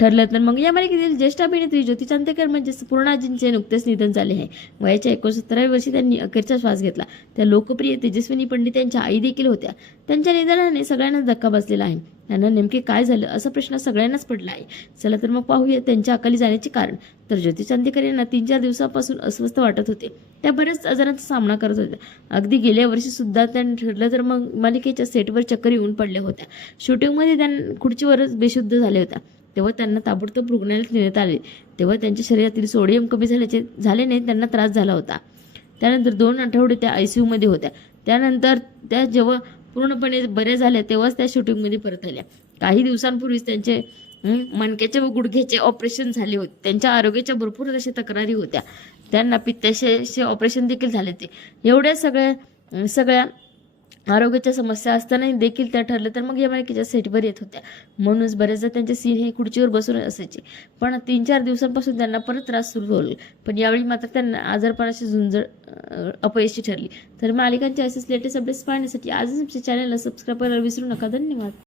ठरलं तर मग या मालिकेतील ज्येष्ठ अभिनेत्री ज्योती चांदेकर म्हणजेच पूर्णाजींचे नुकतेच निधन झाले आहे. वयाच्या एकोणसत्तराव्या वर्षी त्यांनी अखेरचा श्वास घेतला. त्या लोकप्रिय तेजस्विनी पंडित यांच्या आई देखील होत्या. त्यांच्या निधनाने सगळ्यांना धक्का बसलेला आहे. त्यांना नेमके काय झालं असा प्रश्न सगळ्यांनाच पडला आहे. चला तर मग पाहूया त्यांच्या अकाली जाण्याचे कारण. तर ज्योती चांदेकर यांना तीन चार दिवसापासून अस्वस्थ वाटत होते. त्या बऱ्याच आजारांचा सामना करत होत्या. अगदी गेल्या वर्षी सुद्धा त्यांनी ठरलं तर मग मालिकेच्या सेटवर चक्कर येऊन पडल्या होत्या. शूटिंगमध्ये त्यांना खुर्चीवरच बेशुद्ध झाल्या होत्या. तेव्हा त्यांना ताबडतोब रुग्णालयात नेण्यात आले. तेव्हा त्यांच्या शरीरातील सोडियम कमी झाल्याचे झाल्याने त्यांना त्रास झाला होता. त्यानंतर दोन आठवडे त्या आय सी यूमध्ये होत्या. त्यानंतर त्या जेव्हा पूर्णपणे बऱ्या झाल्या तेव्हाच त्या शूटिंगमध्ये परत आल्या. काही दिवसांपूर्वीच त्यांचे मणक्याचे व गुडघ्याचे ऑपरेशन झाले होते. त्यांच्या आरोग्याच्या भरपूर अशा तक्रारी होत्या. त्यांना पित्ताशयाचे ऑपरेशन देखील झाले होते. एवढ्या सगळ्या सगळ्या आरोग्याच्या समस्या असतानाही देखील त्या ठरलं तर मग या मालिकेच्या सेटवर येत होत्या. म्हणूनच बरेचदा त्यांचे सीन हे खुर्चीवर बसून असायचे. पण तीन चार दिवसांपासून त्यांना परत त्रास सुरू होईल पण यावेळी मात्र त्यांना आजारपणाची झुंजळ अपयशी ठरली. तर मालिकांचे असेच लेटेस्ट अपडेट्स पाहण्यासाठी आजच आमच्या चॅनलला सबस्क्राईब करायला विसरू नका. धन्यवाद.